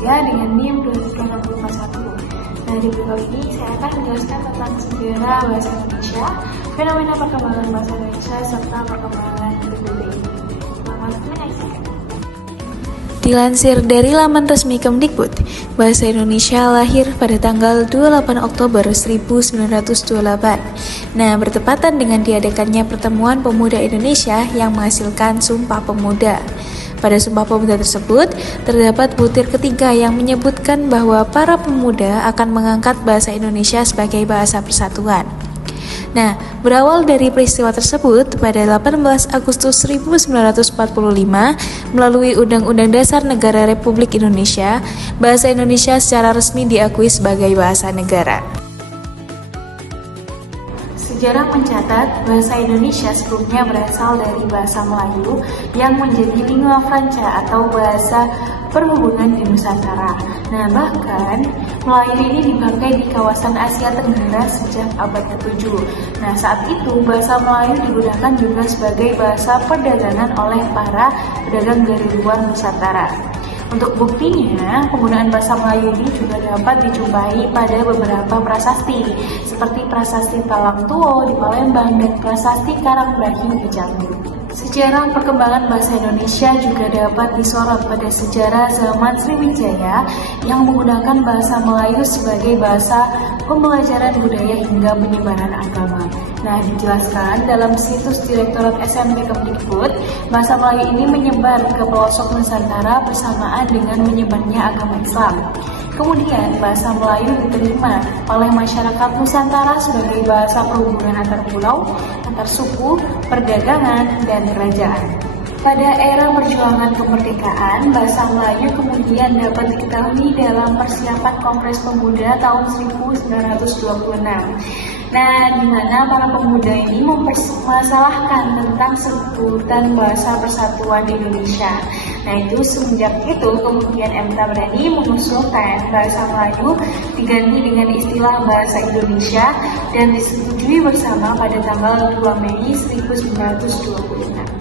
dengan NIM 2361. Nah, di video ini saya akan menjelaskan tentang sejarah bahasa Indonesia, fenomena perkembangan bahasa Indonesia, serta perkembangan PBB. Selamat menyaksikan. Dilansir dari laman resmi Kemdikbud, Bahasa Indonesia lahir pada tanggal 28 Oktober 1928. Nah, bertepatan dengan diadakannya Pertemuan Pemuda Indonesia yang menghasilkan Sumpah Pemuda. Pada Sumpah Pemuda tersebut, terdapat butir ketiga yang menyebutkan bahwa para pemuda akan mengangkat bahasa Indonesia sebagai bahasa persatuan. Nah, berawal dari peristiwa tersebut, pada 18 Agustus 1945, melalui Undang-Undang Dasar Negara Republik Indonesia, bahasa Indonesia secara resmi diakui sebagai bahasa negara. Sejarah mencatat bahasa Indonesia sebelumnya berasal dari bahasa Melayu yang menjadi lingua franca atau bahasa perhubungan di Nusantara. Nah, bahkan Melayu ini dipakai di kawasan Asia Tenggara sejak abad ke-7. Nah, saat itu bahasa Melayu digunakan juga sebagai bahasa perdagangan oleh para pedagang dari luar Nusantara. Untuk buktinya, penggunaan bahasa Melayu ini juga dapat dijumpai pada beberapa prasasti, seperti prasasti Talang Tuo di Palembang dan prasasti Karangbahi di Jambi. Sejarah perkembangan bahasa Indonesia juga dapat disorot pada sejarah zaman Sriwijaya yang menggunakan bahasa Melayu sebagai bahasa pembelajaran budaya hingga penyebaran agama. Nah, dijelaskan dalam situs Direktorat SMP Kemdikbud, bahasa Melayu ini menyebar ke pelosok Nusantara bersamaan dengan menyebarnya agama Islam. Kemudian, bahasa Melayu diterima oleh masyarakat Nusantara sebagai bahasa perhubungan antar pulau, antar suku, perdagangan, dan kerajaan. Pada era perjuangan kemerdekaan, bahasa Melayu kemudian dapat diketahui dalam persiapan Kongres Pemuda tahun 1926. Nah, di mana para pemuda ini mempermasalahkan tentang sebutan bahasa persatuan Indonesia. Nah, itu semenjak itu kemudian MK berani mengusulkan bahasa Melayu diganti dengan istilah bahasa Indonesia dan disetujui bersama pada tanggal 2 Mei 1926.